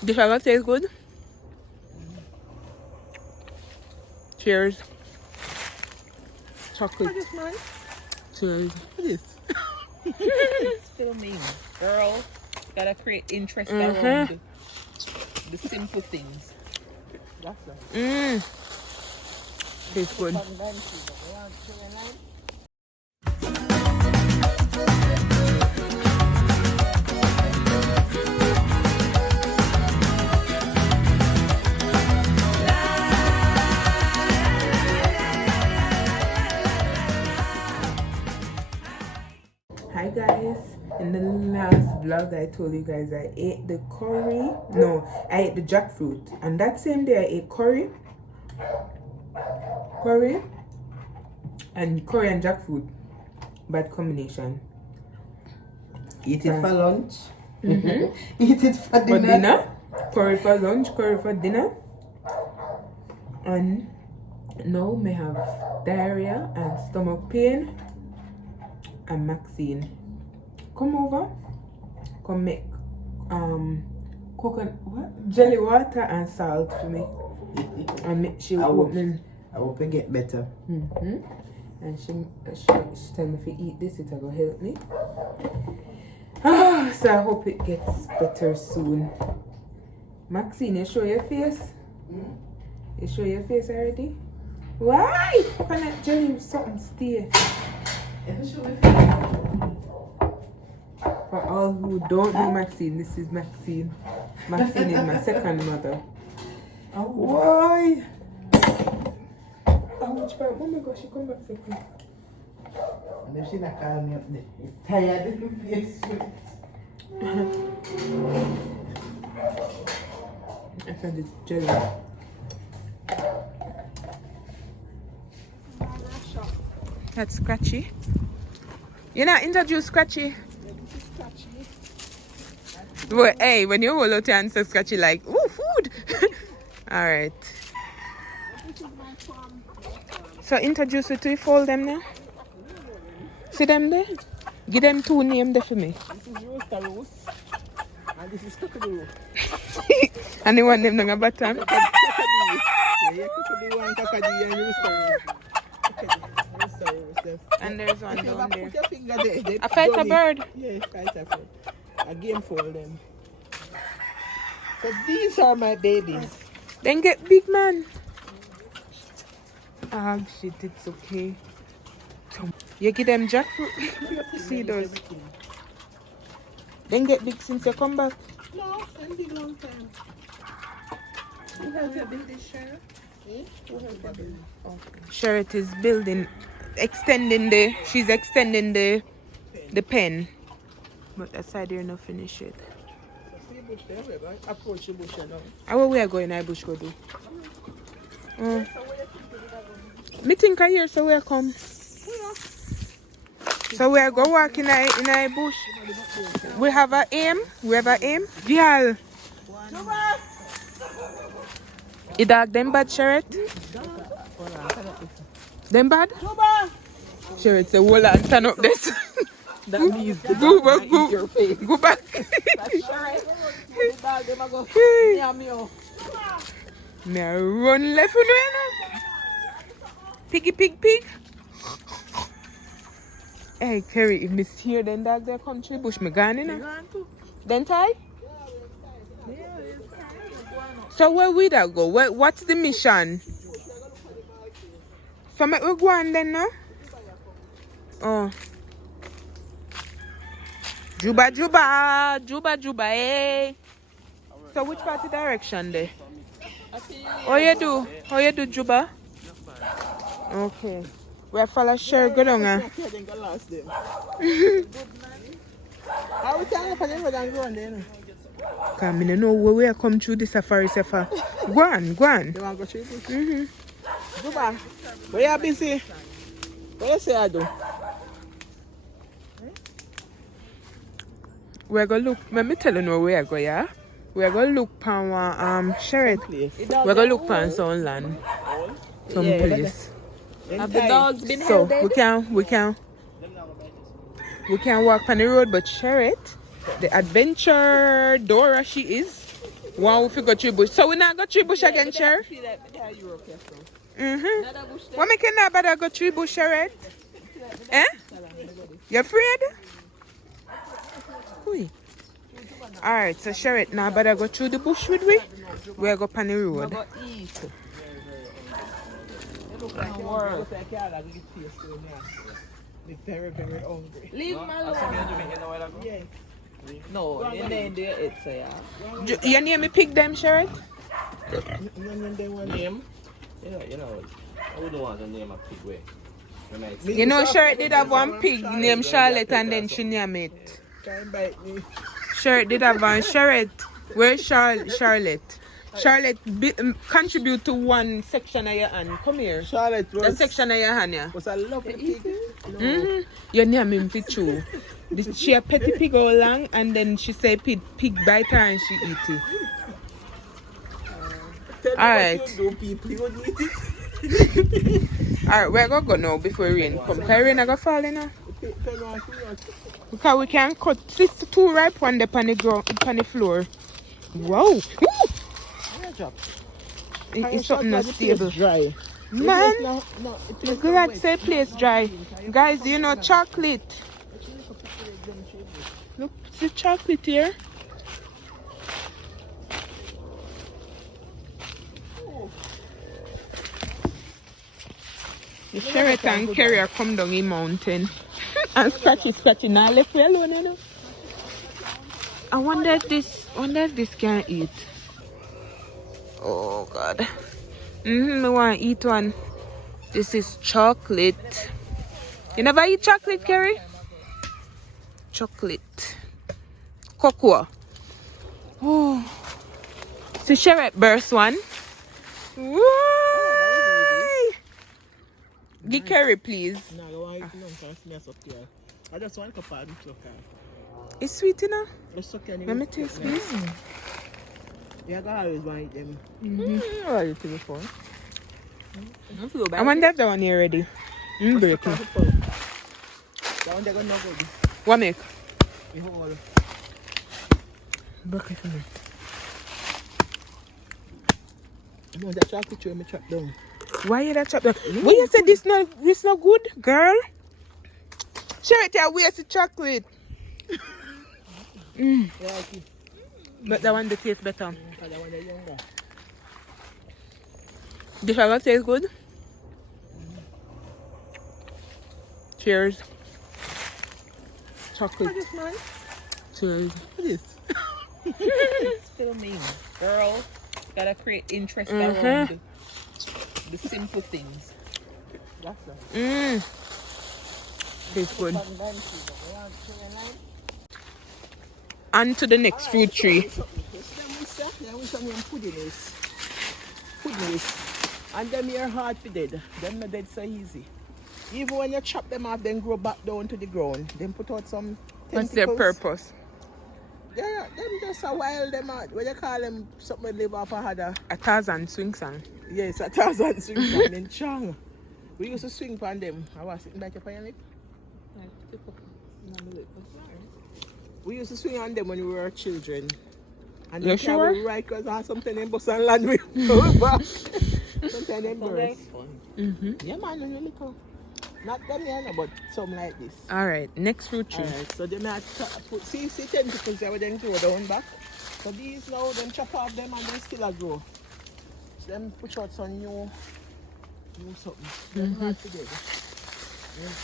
This one tastes good. Cheers. Chocolate. What is man? Cheers. What is this? It's filming. Girl, gotta create interest around the simple things. That's right. Tastes good. Hi guys, in the last vlog I told you guys I ate the curry. No, I ate the jackfruit, and that same day I ate curry and jackfruit. Bad combination. Eat it for lunch. Eat it for dinner. Curry for lunch, curry for dinner. And now may have diarrhea and stomach pain. And Maxine, come over, come make coconut jelly water and salt for me, and make she open. I hope it get better. And she tell me if I eat this, it'll go help me. So I hope it gets better soon. Maxine, you show your face? You show your face already? Why? Coconut jelly with something stay. For all who don't know Maxine, this is Maxine. Maxine is my second mother. Oh, why? Oh, which part? Oh my gosh, she come back so quick. And if she not call me up there, it's tired of the face. I found this jelly. That's Scratchy. You not introduce Scratchy? Well, hey, when you hold out your hands to Scratchy like, ooh, food! Alright. So introduce it to you, fold them now. See them there? Give them two names there for me. This is roaster roast. And this is cockadoo. And you want them down at bottom? Cockadoo. Yeah, cockadoo and cockadoo and roaster roast. And there's one down there. Put your finger there. A fighter bird. Yeah, fighter bird. A game for them. So these are my babies. Then get big man. Ah, shit, it's okay. You give them jackfruit. See those. Then get big since you come back. No, I'm big long time. Who has a baby, Sherrett? Who has a baby? Sherrett is she's extending the pen. But that side here not finish it. So see bush there, we're going to approach the bush now. How we are going I bush go do? Me think I hear so we are come. So we are go walk in a bush. We have an aim. Girl. You dog them bad, Sherrett? Them bad? Sherrett say, hold on, stand up this. That means the Go dog back, might eat your face. go back. That's Sherrett. The dog, them a go, meow meow. Me a run left with you now. Piggy pig pig. Hey Kerry, if me hear them dog there come to the bush, me gone in. Then tie? So where we that go? What's the mission? So make we go on then now? Oh. Juba, eh? So which part of direction there? How you do, Juba? Okay. We follow Sherrett go down. How we can up and go on there? Because I don't know where we are come through the safari safa. Go on. You want to go through this? Juba, where you busy? What you say I do? We're going to look, let me tell you know where I go, yeah? We're going to look for Sherrett. We're going to look for some land. Some place. Have the dogs been So held? we can walk on the road, but Sherrett, the adventure Dora she is, One if you go 3 bush. So we not go 3 bush again, Sherrett? What make you not better go 3 bush, Sherrett? Eh? You afraid? Oi. Alright, so Sherrett now better go through the bush with we. We'll go on the road. Very, very hungry. Leave me alone. Yes. No, you name there it's Your name me pick them, Sherrett? Name? You know, I wouldn't want to name a pig way. You know, Sherrett did have one pig named Charlotte and then she named it. Try and bite me. Sherrett did have one. Sherrett, where's Charlotte? Charlotte contribute to one section of your hand. Come here. Charlotte was... That section of your hand, yeah. Was a lovely pig. No. You name him Pichu. She a petty pig all along and then she say pig bite her and she eat it. Alright. Alright, we're gonna go now before rain come. Can rain gonna fall in now? Because we can cut 62 ripe one there on the ground, on the floor. Wow! It's something not stable. Dry. Man, look at that say place dry. Guys, you know chocolate. Look, see chocolate here. The Sherrett and carrier come down the mountain. And scratchy. Now left we alone, you know. I wonder if this can eat. Oh God. I want to eat one. This is chocolate. You never eat chocolate, Carrie? Chocolate. Cocoa. Oh. So Sherrett burst one. Why? Give Carrie, please. No, I just want a pardon. It's sweet enough. Let me taste this. Yeah, I always want to eat them. I eat it before. I wonder if that one here ready. Break it. That one they're gonna go. What make? The whole. Break it for me. No, that chocolate tray me chop down. Why you that chop down? Why you say this not good, girl? Sherrett, you waste the chocolate. But that one the taste better. That one is younger. This one taste good. Cheers. Chocolate. Cheers. What is this? It's filming. Girl, gotta create interest around the simple things. That's right. Tastes good. On to the next fruit tree. And them here hard for dead. Them not dead so easy. Even when you chop them off, then grow back down to the ground. Then put out some tentacles. What's their purpose? Yeah, them just a while them out. What you call them something live off a had a Tarzan swing song. Yes, a Tarzan swing song in Chang. We used to swing on them. I was sitting back on your lip. We used to swing on them when we were children. And you sure? Right, because I had something in bus and land with something in burst. Yeah, man, when you little. Not them here, but some like this. Alright, next fruit tree. Alright, so they might put see tentacles there, then grow down back. So these now, then chop off them and they still a grow. So them put out some new something. Then hard together.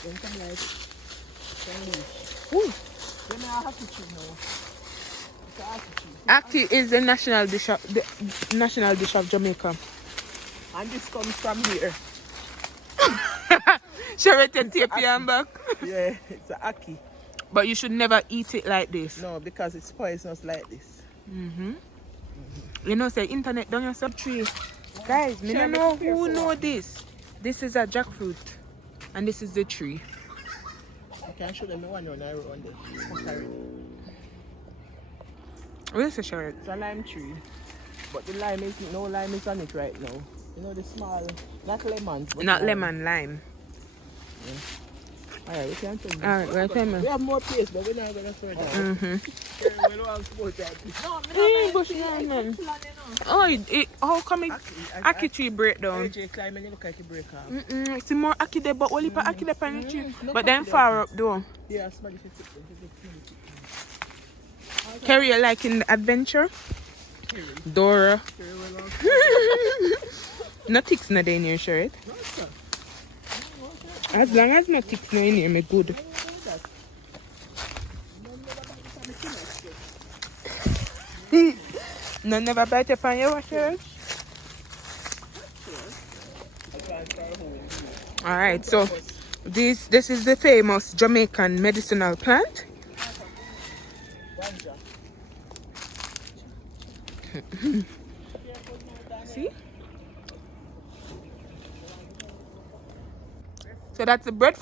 Then come like some leaf. Ooh! Then I have to chew now. Aki is the national dish of Jamaica. And this comes from here. Sherrett and tape your back. Yeah, it's a aki. But you should never eat it like this. No, because it's poisonous like this. You know, say internet down your sub tree. Guys, me don't know who know this. This is a jackfruit. And this is the tree. I can show them the one on the Where's the Sherrett? It's a lime tree. But the lime is no lime is on it right now. You know the small, not lemons. But not lemon, lime. Alright, we can tell you. Alright, right time. We have more place, but we're not going to further. We don't have to go there. Hey, bush man. Oh, how come it Aki tree break down? AJ climb and you look like you break off. It's more Aki there, but only for Aki there on the tree. But then far up though. Yeah, somebody should sit there. Carrie, you like in the adventure? Dora. No ticks no day in your shirt. As long as no ticks no in here, me good. No never bite upon your shirt. Alright, so this is the famous Jamaican medicinal plant. See? So that's the bread.